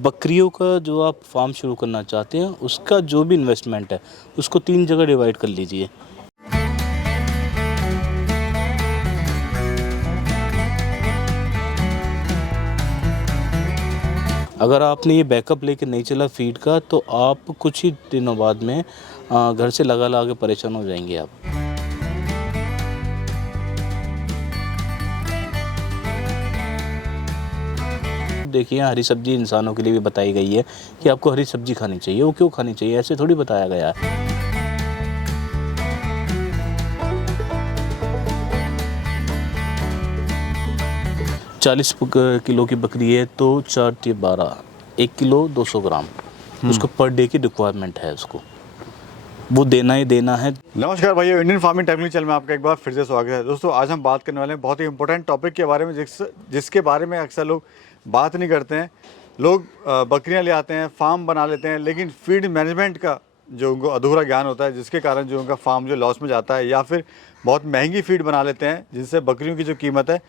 बकरियों का जो आप फार्म शुरू करना चाहते हैं उसका जो भी इन्वेस्टमेंट है उसको 3 जगह डिवाइड कर लीजिए। अगर आपने ये बैकअप लेके नहीं चला फीड का तो आप कुछ ही दिनों बाद में घर से लगा के परेशान हो जाएंगे आप। देखिए हरी सब्जी इंसानों के लिए भी बताई गई है कि आपको हरी सब्जी खानी चाहिए। वो क्यों खानी चाहिए, ऐसे थोड़ी बताया गया है। चालीस किलो की बकरी है तो 4 या 12, 1 किलो 200 ग्राम उसको पर डे की रिक्वायरमेंट है, उसको वो देना ही देना है। नमस्कार भाइयों, इंडियन फार्मिंग टेक्निकल चैनल में आपका एक बार फिर से स्वागत है। दोस्तों आज हम बात करने वाले हैं बहुत ही इंपॉर्टेंट टॉपिक के बारे में जिसके बारे में अक्सर लोग बात नहीं करते हैं। लोग बकरियां ले आते हैं, फार्म बना लेते हैं, लेकिन फीड मैनेजमेंट का जो उनको अधूरा ज्ञान होता है, जिसके कारण जो उनका फार्म जो लॉस में जाता है, या फिर बहुत महंगी फीड बना लेते हैं जिनसे बकरियों की जो कीमत है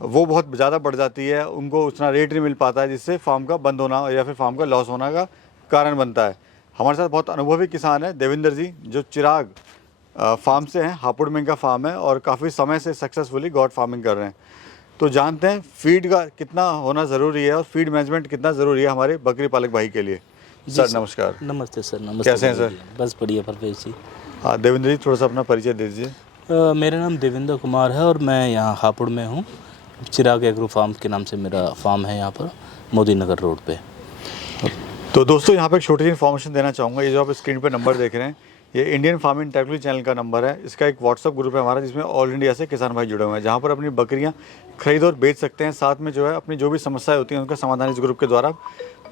वो बहुत ज़्यादा बढ़ जाती है, उनको उतना रेट नहीं मिल पाता है, जिससे फार्म का बंद होना या फिर फार्म का लॉस होना का कारण बनता है। हमारे साथ बहुत अनुभवी किसान है देवेंद्र जी, जो चिराग फार्म से हैं। हापुड़ में इनका फार्म है और काफ़ी समय से सक्सेसफुली गॉड फार्मिंग कर रहे हैं। तो जानते हैं फीड का कितना होना ज़रूरी है और फीड मैनेजमेंट कितना ज़रूरी है हमारे बकरी पालक भाई के लिए। सर नमस्कार। नमस्ते सर। नमस्ते। कैसे हैं सर? बस बढ़िया परफेक्ट जी। हाँ देवेंद्र जी, थोड़ा सा अपना परिचय दे दीजिए। मेरा नाम देवेंद्र कुमार है और मैं यहाँ हापुड़ में हूँ। चिराग एग्रो फार्म के नाम से मेरा फार्म है यहाँ पर मोदी नगर रोड पे। तो दोस्तों यहाँ पे एक छोटी सी इन्फॉर्मेशन देना चाहूँगा। ये जो आप स्क्रीन पे नंबर देख रहे हैं, ये इंडियन फार्मिंग टेक्निकल चैनल का नंबर है। इसका एक व्हाट्सअप ग्रुप है हमारा, जिसमें ऑल इंडिया से किसान भाई जुड़े हुए हैं, जहाँ पर अपनी बकरियाँ खरीद और बेच सकते हैं। साथ में जो है अपनी जो भी समस्याएं होती हैं उनका समाधान इस ग्रुप के द्वारा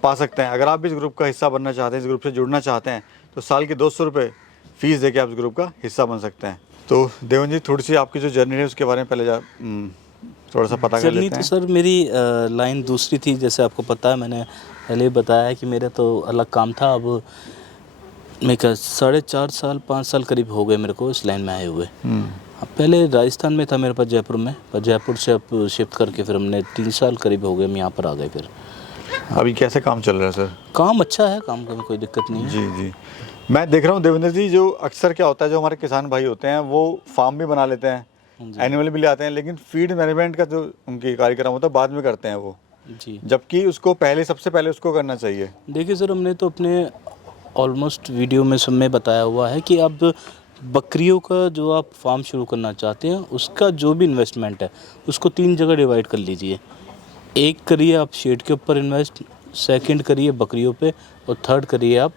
पा सकते हैं। अगर आप भी इस ग्रुप का हिस्सा बनना चाहते हैं, इस ग्रुप से जुड़ना चाहते हैं, तो साल की 200 रुपये फीस दे के आप इस ग्रुप का हिस्सा बन सकते हैं। तो देवेंद्र जी, थोड़ी सी आपकी जो जर्नी है उसके बारे में पहले थोड़ा सा पता कर लेते हैं। तो सर मेरी लाइन दूसरी थी, जैसे आपको पता है, मैंने पहले ही बताया है कि मेरा तो अलग काम था। अब मैं 4.5 साल 5 साल करीब हो गए मेरे को इस लाइन में आए हुए। अब पहले राजस्थान में था मेरे पास, जयपुर में, पर जयपुर से अब शिफ्ट करके फिर हमने 3 साल करीब हो गए हम यहाँ पर आ गए। फिर अभी कैसे काम चल रहा है सर? काम अच्छा है, काम का कोई दिक्कत नहीं है। जी जी, मैं देख रहा हूँ देवेंद्र जी, जो अक्सर क्या होता है, जो हमारे किसान भाई होते हैं वो फार्म भी बना लेते हैं, एनिमल भी ले आते हैं, लेकिन फीड मैनेजमेंट का जो उनकी कार्यक्रम होता है बाद में करते हैं वो जी, जबकि उसको सबसे पहले उसको करना चाहिए। देखिए सर, हमने तो अपने ऑलमोस्ट वीडियो में सब में बताया हुआ है कि अब बकरियों का जो आप फार्म शुरू करना चाहते हैं उसका जो भी इन्वेस्टमेंट है उसको 3 जगह डिवाइड कर लीजिए। एक करिए आप शेड के ऊपर इन्वेस्ट, सेकंड करिए बकरियों पे, और थर्ड करिए आप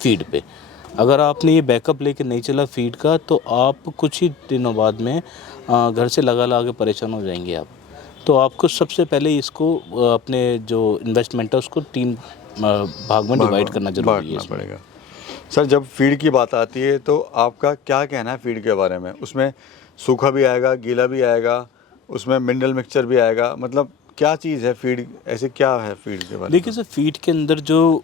फीड पे। अगर आपने ये बैकअप लेके नहीं चला फीड का तो आप कुछ ही दिनों बाद में घर से लगा के परेशान हो जाएंगे आप। तो आपको सबसे पहले इसको अपने जो इन्वेस्टमेंट है उसको 3 भाग में डिवाइड करना जरूरी है पड़ेगा। सर जब फीड की बात आती है तो आपका क्या कहना है फीड के बारे में? उसमें सूखा भी आएगा, गीला भी आएगा, उसमें मिनरल मिक्सचर भी आएगा, मतलब क्या चीज़ है फीड, ऐसे क्या है फीड के बारे में? देखिए सर, फीड के अंदर जो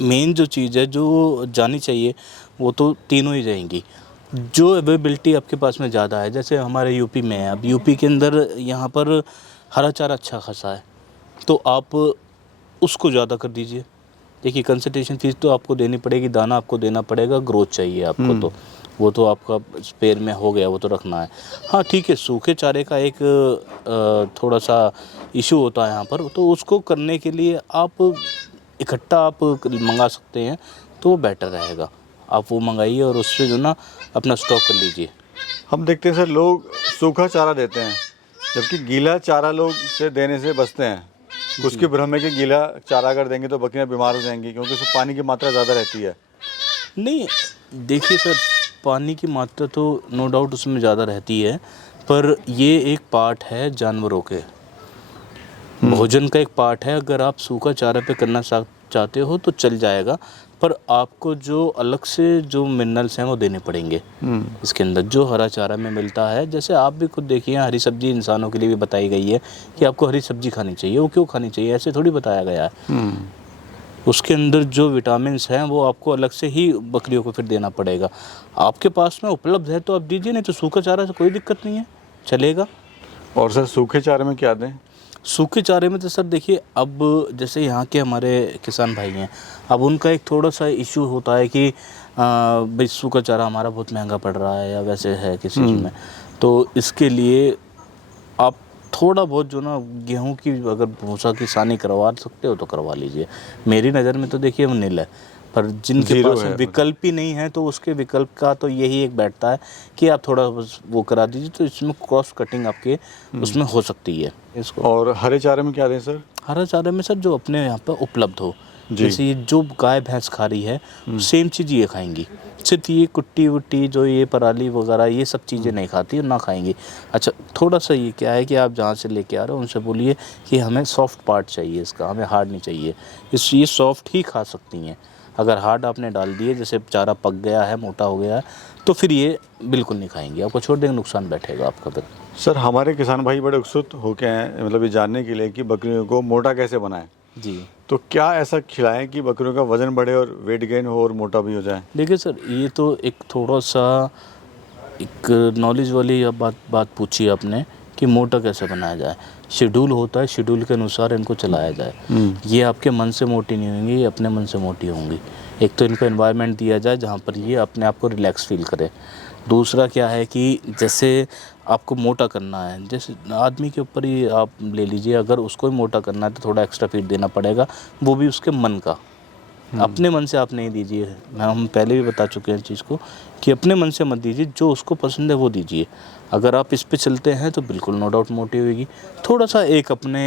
मेन जो चीज़ है जो जानी चाहिए वो तो तीनों ही रहेंगी। जो अवेलेबिलिटी आपके पास में ज़्यादा है, जैसे हमारे यूपी में है, अब यूपी के अंदर यहाँ पर हरा चारा अच्छा खासा है, तो आप उसको ज़्यादा कर दीजिए। देखिए कंसल्टेशन फीस तो आपको देनी पड़ेगी, दाना आपको देना पड़ेगा, ग्रोथ चाहिए आपको, तो वो तो आपका स्पेयर में हो गया, वो तो रखना है। हाँ ठीक है, सूखे चारे का एक थोड़ा सा इशू होता है यहाँ पर, तो उसको करने के लिए आप इकट्ठा आप मंगा सकते हैं तो वो बेटर रहेगा। आप वो मंगाइए और उससे जो ना अपना स्टॉक कर लीजिए। हम देखते हैं सर लोग सूखा चारा देते हैं, जबकि गीला चारा लोग से देने से बचते हैं। उसके भ्रम है कि गीला चारा अगर देंगे तो बकरियां बीमार हो जाएंगी, क्योंकि उसमें पानी की मात्रा ज़्यादा रहती है। नहीं देखिए सर, पानी की मात्रा तो नो डाउट उसमें ज़्यादा रहती है, पर ये एक पार्ट है जानवरों के भोजन का, एक पार्ट है। अगर आप सूखा चारा पे करना चाहते हो तो चल जाएगा, पर आपको जो अलग से जो मिनरल्स हैं वो देने पड़ेंगे इसके अंदर, जो हरा चारा में मिलता है। जैसे आप भी खुद देखिए, हरी सब्जी इंसानों के लिए भी बताई गई है कि आपको हरी सब्जी खानी चाहिए। वो क्यों खानी चाहिए, ऐसे थोड़ी बताया गया है। उसके अंदर जो विटामिन्स हैं वो आपको अलग से ही बकरियों को फिर देना पड़ेगा। आपके पास में उपलब्ध है तो आप दीजिए, नहीं तो सूखा चारा से कोई दिक्कत नहीं है, चलेगा। और सर सूखे चारे में क्या दें? सूखे चारे में तो सर देखिए, अब जैसे यहाँ के हमारे किसान भाई हैं, अब उनका एक थोड़ा सा इशू होता है कि भाई सूखा चारा हमारा बहुत महंगा पड़ रहा है या वैसे है किसी चीज़ में, तो इसके लिए आप थोड़ा बहुत जो ना गेहूं की अगर भूसा किसानी करवा सकते हो तो करवा लीजिए। मेरी नज़र में तो देखिए वो नील है, पर जिनके जीरो पास है, विकल्प ही नहीं है तो उसके विकल्प का तो यही एक बैठता है कि आप थोड़ा बस वो करा दीजिए, तो इसमें क्रॉस कटिंग आपके उसमें हो सकती है इसको। और हरे चारे में क्या दें सर? हरा चारे में सर जो अपने यहाँ पर उपलब्ध हो, जी। जैसे ये जो गाय भैंस खा रही है सेम चीज़ ये खाएंगी, सिर्फ ये कुट्टी वुट्टी जो ये पराली वगैरह ये सब चीज़ें नहीं खाती और ना खाएंगी। अच्छा, थोड़ा सा ये क्या है कि आप जहाँ से लेके आ रहे हो उनसे बोलिए कि हमें सॉफ्ट पार्ट चाहिए इसका, हमें हार्ड नहीं चाहिए। ये सॉफ्ट ही खा सकती हैं। अगर हार्ड आपने डाल दिए, जैसे चारा पक गया है, मोटा हो गया है, तो फिर ये बिल्कुल नहीं खाएंगी, आपको छोड़ देंगे, नुकसान बैठेगा आपका फिर। सर हमारे किसान भाई बड़े उत्सुक होके हैं, मतलब ये जानने के लिए कि बकरियों को मोटा कैसे बनाएं। जी, तो क्या ऐसा खिलाएं कि बकरियों का वजन बढ़े और वेट गेन हो और मोटा भी हो जाए? देखिए सर, ये तो एक थोड़ा सा एक नॉलेज वाली बात पूछी आपने कि मोटा कैसे बनाया जाए। शेड्यूल होता है, शेड्यूल के अनुसार इनको चलाया जाए। ये आपके मन से मोटी नहीं होंगी, ये अपने मन से मोटी होंगी। एक तो इनको एनवायरनमेंट दिया जाए जहाँ पर ये अपने आप को रिलैक्स फील करे। दूसरा क्या है कि जैसे आपको मोटा करना है, जैसे आदमी के ऊपर ही आप ले लीजिए, अगर उसको ही मोटा करना है तो थोड़ा एक्स्ट्रा फीड देना पड़ेगा, वो भी उसके मन का। अपने मन से आप नहीं दीजिए, हम पहले भी बता चुके हैं चीज़ को कि अपने मन से मत दीजिए, जो उसको पसंद है वो दीजिए। अगर आप इस पे चलते हैं तो बिल्कुल नो डाउट मोटी होगी। थोड़ा सा एक अपने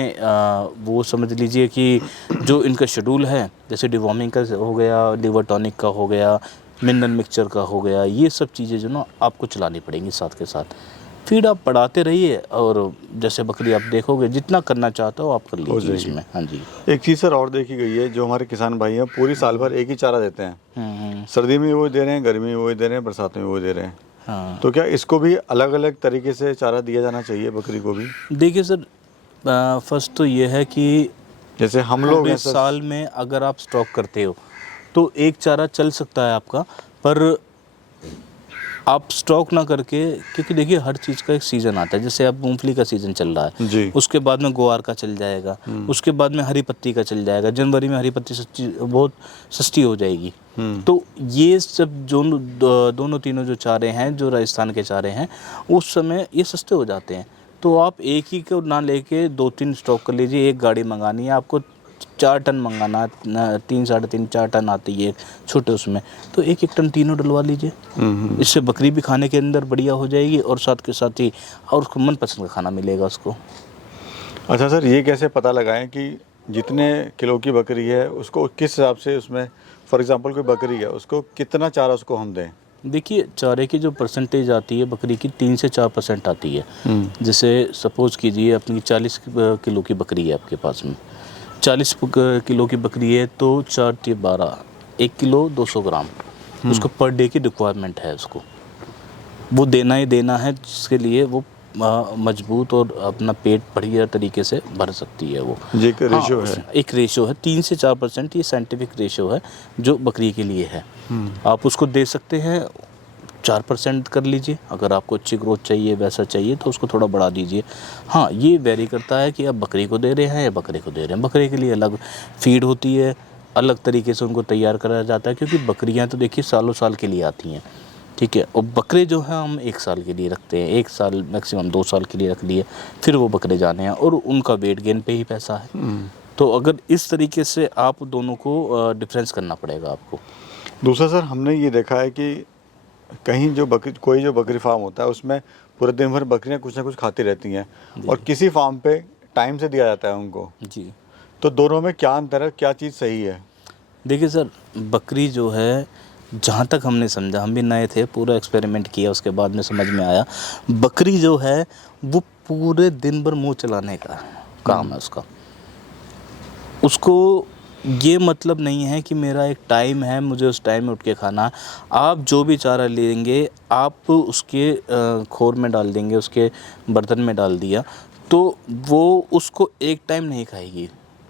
वो समझ लीजिए कि जो इनका शेड्यूल है, जैसे डिवॉर्मिंग का हो गया, लिवर टॉनिक का हो गया, मिनरल मिक्सचर का हो गया, ये सब चीज़ें जो ना आपको चलानी पड़ेंगी साथ के साथ। फीड आप बढ़ाते रहिए और जैसे बकरी आप देखोगे जितना करना चाहते हो आप कर लीजिए इसमें। हाँ जी। एक चीज़ सर और देखी गई है, जो हमारे किसान भाई हैं पूरी साल भर एक ही चारा देते हैं। सर्दी में वो दे रहे हैं, गर्मी में वो दे रहे हैं, बरसात में वो दे रहे हैं। हाँ, तो क्या इसको भी अलग अलग तरीके से चारा दिया जाना चाहिए बकरी को भी? देखिए सर, फर्स्ट तो ये है कि जैसे हम लोग पूरे हैं सर, साल में अगर आप स्टॉक करते हो तो एक चारा चल सकता है आपका, पर आप स्टॉक ना करके, क्योंकि देखिए हर चीज़ का एक सीज़न आता है। जैसे अब मूंगफली का सीज़न चल रहा है, जी। उसके बाद में ग्वार का चल जाएगा, उसके बाद में हरी पत्ती का चल जाएगा, जनवरी में हरी पत्ती बहुत सस्ती हो जाएगी। तो ये सब जो दोनों तीनों जो चारे हैं, जो राजस्थान के चारे हैं, उस समय ये सस्ते हो जाते हैं। तो आप एक ही को ना लेके 2-3 स्टॉक कर लीजिए। एक गाड़ी मंगानी है आपको, 4 टन मंगाना, 3 साढ़े 3 4 टन आती है छोटे उसमें, तो एक टन तीनों डलवा लीजिए। इससे बकरी भी खाने के अंदर बढ़िया हो जाएगी और साथ के साथ ही और उसको मनपसंद का खाना मिलेगा उसको। अच्छा सर, ये कैसे पता लगाएं कि जितने किलो की बकरी है उसको किस हिसाब से, उसमें फॉर एग्जांपल कोई बकरी है उसको कितना चारा उसको हम दें? देखिए, चारे की जो परसेंटेज आती है बकरी की 3 से 4% आती है। जैसे सपोज़ कीजिए अपनी 40 किलो की बकरी है आपके पास में, 40 किलो की बकरी है तो 4 × 12, 1 किलो 200 ग्राम उसको पर डे की रिक्वायरमेंट है। उसको वो देना ही देना है, जिसके लिए वो मजबूत और अपना पेट बढ़िया तरीके से भर सकती है वो। ये एक रेशो है? एक रेशो है 3 से 4%, ये साइंटिफिक रेशो है जो बकरी के लिए है। आप उसको दे सकते हैं, 4% कर लीजिए। अगर आपको अच्छी ग्रोथ चाहिए, वैसा चाहिए तो उसको थोड़ा बढ़ा दीजिए। हाँ, ये वेरी करता है कि आप बकरी को दे रहे हैं या बकरे को दे रहे हैं। बकरे के लिए अलग फीड होती है, अलग तरीके से उनको तैयार करा जाता है, क्योंकि बकरियां तो देखिए सालों साल के लिए आती हैं, ठीक है। और बकरे जो हैं हम 1 साल के लिए रखते हैं, 1 साल मैक्सिमम 2 साल के लिए रख लिए, फिर वो बकरे जाने हैं और उनका वेट गेन पे ही पैसा है। तो अगर इस तरीके से आप दोनों को डिफरेंस करना पड़ेगा आपको। दूसरा सर, हमने ये देखा है कि कहीं जो बकरी फार्म होता है उसमें पूरे दिन भर बकरियां कुछ ना कुछ खाती रहती हैं और किसी फार्म पे टाइम से दिया जाता है उनको। जी, तो दोनों में क्या अंतर है, क्या चीज़ सही है? देखिए सर, बकरी जो है, जहाँ तक हमने समझा, हम भी नए थे, पूरा एक्सपेरिमेंट किया, उसके बाद में समझ में आया, बकरी जो है वो पूरे दिन भर मुंह चलाने का काम है उसका। उसको ये मतलब नहीं है कि मेरा एक टाइम है, मुझे उस टाइम में उठ के खाना। आप जो भी चारा लेंगे आप उसके खोर में डाल देंगे, उसके बर्तन में डाल दिया, तो वो उसको एक टाइम नहीं खाएगी।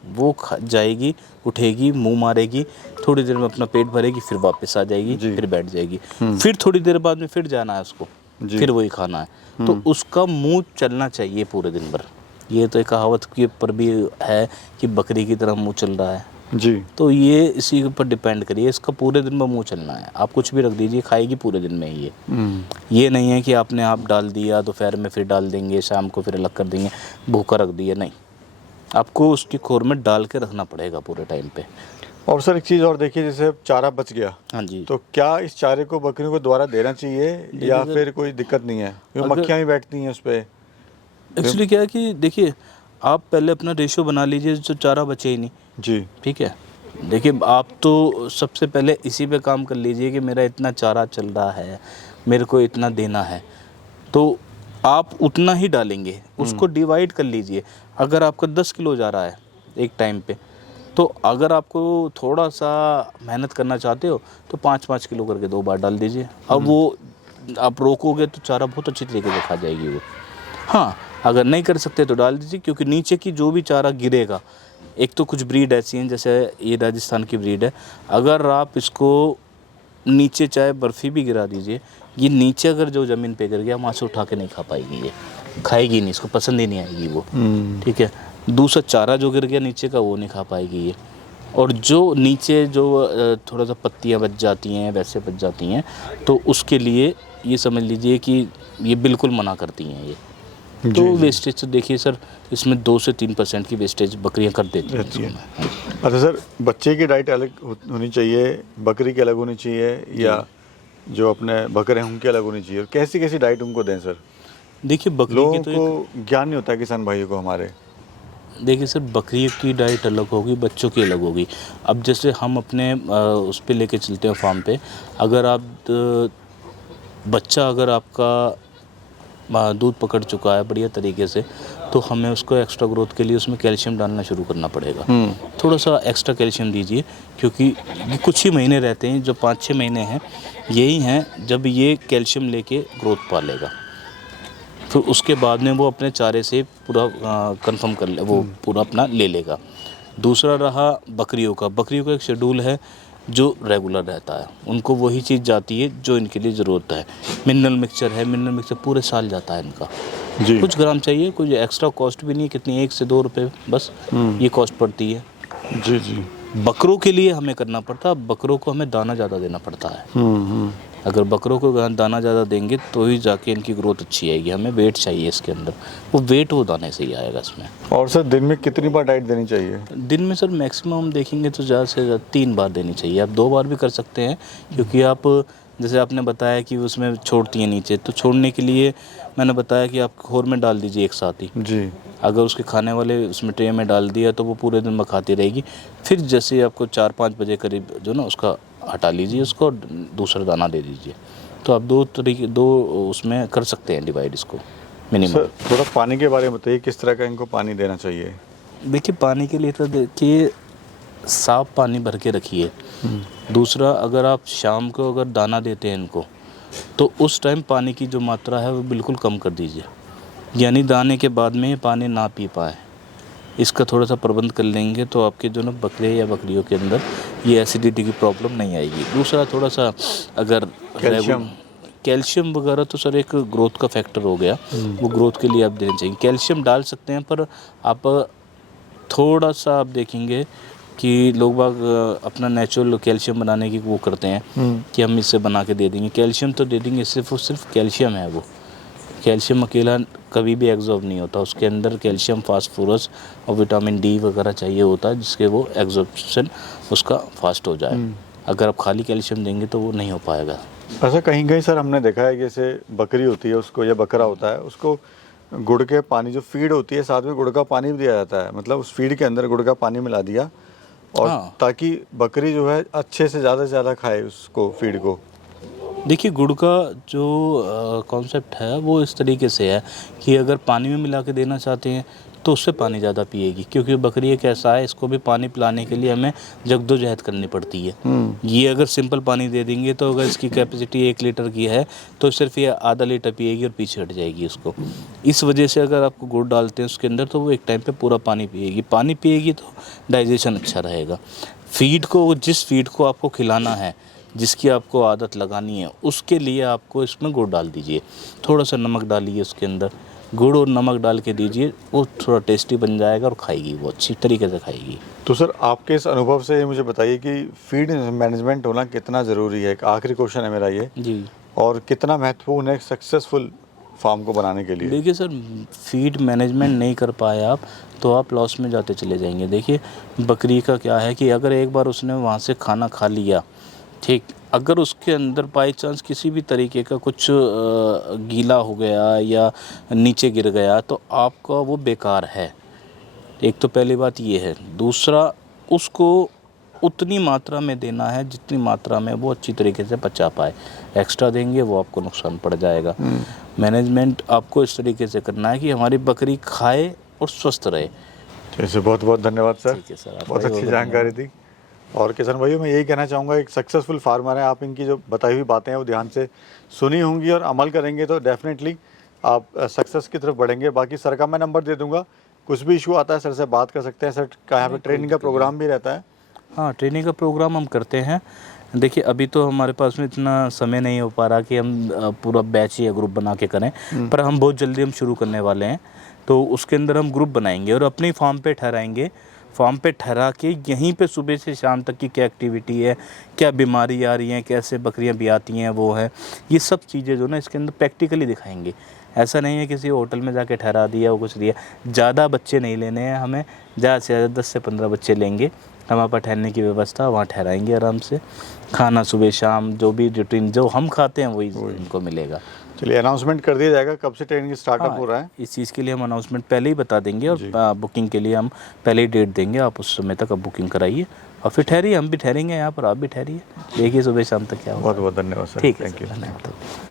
वो जाएगी, उठेगी, मुंह मारेगी, थोड़ी देर में अपना पेट भरेगी, फिर वापस आ जाएगी, फिर बैठ जाएगी, फिर थोड़ी देर बाद में फिर जाना है उसको, फिर वही खाना है। तो उसका मुंह चलना चाहिए पूरे दिन भर। ये तो एक कहावत के ऊपर भी है कि बकरी की तरह मुंह चल रहा है, जी। तो ये इसी के ऊपर डिपेंड करिए। इसका पूरे दिन में मुंह चलना है, आप कुछ भी रख दीजिए खाएगी पूरे दिन में ही ये नहीं है कि आपने आप डाल दिया दोपहर में फिर डाल देंगे, शाम को फिर अलग कर देंगे, भूखा रख दिया, नहीं, आपको उसकी खोर में डाल के रखना पड़ेगा पूरे टाइम पे। और सर एक चीज़ और देखिए, जैसे चारा बच गया, हाँ जी। तो क्या इस चारे को बकरियों को दोबारा देना चाहिए या सर, फिर कोई दिक्कत नहीं है, क्योंकि अगर- मक्खियाँ भी बैठती हैं उस पर? एक्चुअली क्या है कि देखिए, आप पहले अपना रेशियो बना लीजिए जो चारा बचे ही नहीं, जी। ठीक है। देखिए, आप तो सबसे पहले इसी पे काम कर लीजिए कि मेरा इतना चारा चल रहा है, मेरे को इतना देना है, तो आप उतना ही डालेंगे, उसको डिवाइड कर लीजिए। अगर आपका 10 किलो जा रहा है एक टाइम पे, तो अगर आपको थोड़ा सा मेहनत करना चाहते हो तो 5-5 किलो करके 2 बार डाल दीजिए। अब वो आप रोकोगे तो चारा बहुत अच्छी तरीके से खा जाएगी वो। हाँ, अगर नहीं कर सकते तो डाल दीजिए, क्योंकि नीचे की जो भी चारा गिरेगा, एक तो कुछ ब्रीड ऐसी हैं, जैसे ये राजस्थान की ब्रीड है, अगर आप इसको नीचे चाहे बर्फ़ी भी गिरा दीजिए, ये नीचे अगर जो ज़मीन पे गिर गया, वहाँ से उठा के नहीं खा पाएगी, ये खाएगी नहीं, इसको पसंद ही नहीं आएगी वो, ठीक है। दूसरा चारा जो गिर गया नीचे का, वो नहीं खा पाएगी ये। और जो नीचे जो थोड़ा सा पत्तियाँ बच जाती हैं, वैसे बच जाती हैं, तो उसके लिए ये समझ लीजिए कि ये बिल्कुल मना करती हैं ये। तो वेस्टेज तो देखिए सर, इसमें 2 से 3% की वेस्टेज बकरियां कर देती हैं इसमें। अच्छा सर, बच्चे की डाइट अलग होनी चाहिए, बकरी की अलग होनी चाहिए, या जो अपने बकरे हैं उनकी अलग होनी चाहिए? कैसी कैसी डाइट उनको दें सर? देखिए, बकरी लोगों की तो को ज्ञान नहीं होता किसान भाइयों को हमारे। देखिए सर, बकरी की डाइट अलग होगी, बच्चों की अलग होगी। अब जैसे हम अपने उस पे लेके चलते हैं फार्म पे, अगर आप बच्चा अगर आपका दूध पकड़ चुका है बढ़िया तरीके से, तो हमें उसको एक्स्ट्रा ग्रोथ के लिए उसमें कैल्शियम डालना शुरू करना पड़ेगा। थोड़ा सा एक्स्ट्रा कैल्शियम दीजिए, क्योंकि ये कुछ ही महीने रहते हैं, जो 5-6 महीने हैं, यही हैं जब ये कैल्शियम लेके ग्रोथ पालेगा। फिर उसके बाद में वो अपने चारे से पूरा कंफर्म कर ले, वो पूरा अपना ले लेगा। दूसरा रहा बकरियों का एक शेड्यूल है जो रेगुलर रहता है, उनको वही चीज़ जाती है जो इनके लिए ज़रूरत है। मिनरल मिक्सचर पूरे साल जाता है इनका। जी। कुछ ग्राम चाहिए, कुछ एक्स्ट्रा कॉस्ट भी नहीं है, कितनी 1 से 2 रुपये बस ये कॉस्ट पड़ती है। जी जी। बकरों के लिए हमें करना पड़ता है, बकरों को हमें दाना ज़्यादा देना पड़ता है। अगर बकरों को दाना ज़्यादा देंगे तो ही जाके इनकी ग्रोथ अच्छी आएगी। हमें वेट चाहिए इसके अंदर, वो वेट वो दाने से ही आएगा इसमें। और सर दिन में कितनी बार डाइट देनी चाहिए? दिन में सर मैक्सिमम हम देखेंगे तो ज़्यादा से ज़्यादा 3 बार देनी चाहिए। आप 2 बार भी कर सकते हैं, क्योंकि आप जैसे आपने बताया कि उसमें छोड़ती हैं नीचे, तो छोड़ने के लिए मैंने बताया कि आप खोर में डाल दीजिए एक साथ ही। जी। अगर उसके खाने वाले उसमें ट्रे में डाल दिया तो वो पूरे दिन में खाती रहेगी। फिर जैसे आपको 4-5 बजे करीब जो ना उसका हटा लीजिए उसको, और दूसरा दाना दे दीजिए। तो आप 2 उसमें कर सकते हैं डिवाइड इसको मिनिमम। सर थोड़ा पानी के बारे में बताइए, किस तरह का इनको पानी देना चाहिए? देखिए, पानी के लिए तो देखिए साफ पानी भर के रखिए। दूसरा, अगर आप शाम को अगर दाना देते हैं इनको, तो उस टाइम पानी की जो मात्रा है वो बिल्कुल कम कर दीजिए, यानी दाने के बाद में ये पानी ना पी पाए। इसका थोड़ा सा प्रबंध कर लेंगे तो आपके जो ना बकरे या बकरियों के अंदर ये एसिडिटी की प्रॉब्लम नहीं आएगी। दूसरा, थोड़ा सा अगर कैल्शियम वगैरह तो सर एक ग्रोथ का फैक्टर हो गया, वो ग्रोथ के लिए आप देना चाहिए। कैल्शियम डाल सकते हैं, पर आप थोड़ा सा आप देखेंगे कि लोग बाग अपना नेचुरल कैल्शियम बनाने की वो करते हैं कि हम इससे बना के दे देंगे। कैल्शियम तो दे देंगे, सिर्फ और सिर्फ कैल्शियम है वो। कैल्शियम अकेला कभी भी एब्जॉर्ब नहीं होता, उसके अंदर कैल्शियम, फास्फोरस और विटामिन डी वगैरह चाहिए होता है, जिसके वो एब्जॉर्प्शन उसका फास्ट हो जाए। अगर आप खाली कैल्शियम देंगे तो वो नहीं हो पाएगा। ऐसा कहीं कहीं सर हमने देखा है कि जैसे बकरी होती है उसको, या बकरा होता है उसको, गुड़ के पानी जो फीड होती है साथ में गुड़ का पानी भी दिया जाता है, मतलब उस फीड के अंदर गुड़ का पानी मिला दिया, और ताकि बकरी जो है अच्छे से ज़्यादा खाए उसको, फीड को। देखिए, गुड़ का जो कॉन्सेप्ट है वो इस तरीके से है कि अगर पानी में मिला के देना चाहते हैं तो उससे पानी ज़्यादा पिएगी, क्योंकि बकरी एक ऐसा है, इसको भी पानी पिलाने के लिए हमें जद्दोजहद करनी पड़ती है। ये अगर सिंपल पानी दे देंगे तो अगर इसकी कैपेसिटी 1 लीटर की है तो सिर्फ ये आधा लीटर पिएगी और पीछे हट जाएगी उसको। इस वजह से अगर आपको गुड़ डालते हैं उसके अंदर तो वो एक टाइम पे पूरा पानी पिएगी तो डाइजेशन अच्छा रहेगा। फीड को, जिस फीड को आपको खिलाना है, जिसकी आपको आदत लगानी है, उसके लिए आपको इसमें गुड़ डाल दीजिए। थोड़ा सा नमक डालिए उसके अंदर, गुड़ और नमक डाल के दीजिए, वो थोड़ा टेस्टी बन जाएगा और खाएगी, वो अच्छी तरीके से खाएगी। तो सर आपके इस अनुभव से ये मुझे बताइए कि फीड मैनेजमेंट होना कितना ज़रूरी है, एक आखिरी क्वेश्चन है मेरा ये, जी और कितना महत्वपूर्ण है एक सक्सेसफुल फार्म को बनाने के लिए? देखिए सर, फीड मैनेजमेंट नहीं कर पाए आप तो आप लॉस में जाते चले जाएंगे। देखिए बकरी का क्या है कि अगर एक बार उसने वहाँ से खाना खा लिया, ठीक, अगर उसके अंदर बाई चांस किसी भी तरीके का कुछ गीला हो गया या नीचे गिर गया तो आपका वो बेकार है। एक तो पहली बात ये है। दूसरा, उसको उतनी मात्रा में देना है जितनी मात्रा में वो अच्छी तरीके से पचा पाए। एक्स्ट्रा देंगे वो आपको नुकसान पड़ जाएगा। मैनेजमेंट आपको इस तरीके से करना है कि हमारी बकरी खाए और स्वस्थ रहे। जैसे बहुत बहुत धन्यवाद सर, ठीक है सर, आपका बहुत भी अच्छी बहुत जानकारी दी। और किसान भाइयों, मैं यही कहना चाहूँगा, एक सक्सेसफुल फार्मर है, आप इनकी जो बताई हुई बातें हैं वो ध्यान से सुनी होंगी और अमल करेंगे तो डेफिनेटली आप सक्सेस की तरफ बढ़ेंगे। बाकी सर का मैं नंबर दे दूंगा, कुछ भी इशू आता है सर से बात कर सकते हैं। सर का यहाँ पे ट्रेनिंग का प्रोग्राम भी रहता है? हाँ, ट्रेनिंग का प्रोग्राम हम करते हैं। देखिए अभी तो हमारे पास में इतना समय नहीं हो पा रहा कि हम पूरा बैच या ग्रुप बना के करें, पर हम बहुत जल्दी हम शुरू करने वाले हैं। तो उसके अंदर हम ग्रुप बनाएंगे और अपनी फार्म पे ठहराएंगे। फार्म पे ठहरा के यहीं पे सुबह से शाम तक की क्या एक्टिविटी है, क्या बीमारी आ रही है, कैसे बकरियां भी आती हैं, वो है, ये सब चीज़ें जो ना इसके अंदर प्रैक्टिकली दिखाएंगे। ऐसा नहीं है किसी होटल में जाके ठहरा दिया वो कुछ दिया। ज़्यादा बच्चे नहीं लेने हैं हमें, ज़्यादा से ज़्यादा 10 से 15 बच्चे लेंगे। हमारे पास ठहरने की व्यवस्था, वहाँ ठहराएंगे आराम से। खाना सुबह शाम जो भी रूटीन जो हम खाते हैं वही इनको मिलेगा। चलिए, अनाउंसमेंट कर दिया जाएगा कब से ट्रेनिंग स्टार्टअप हो रहा है? इस चीज़ के लिए हम अनाउंसमेंट पहले ही बता देंगे और बुकिंग के लिए हम पहले ही डेट देंगे। आप उस समय तक आप बुकिंग कराइए और फिर ठहरिए, हम भी ठहरेंगे यहाँ पर, आप भी ठहरिए, देखिए सुबह शाम तक क्या होगा। बहुत बहुत धन्यवाद सर, ठीक है थैंक यू। सर, धन्यवाद।